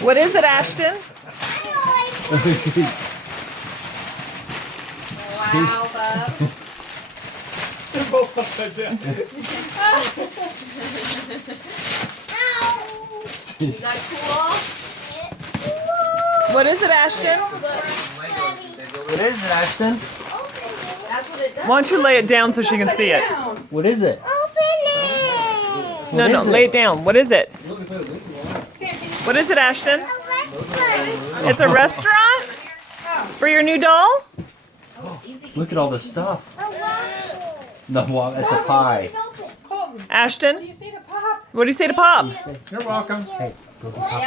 What is it, Ashton? Wow, Bub. They're both upside down. Is that cool? What is it, Ashton? What is it, Ashton? That's what it does. Why don't you lay it down so she can see it? What is it? No, no, lay it down. What is it? What is it, Ashton? It's a restaurant? For your new doll? Look at all the stuff. No, well, it's a pie. Ashton? You say to Pop? What do you say to Pop? You're welcome. Hey, go get Papa.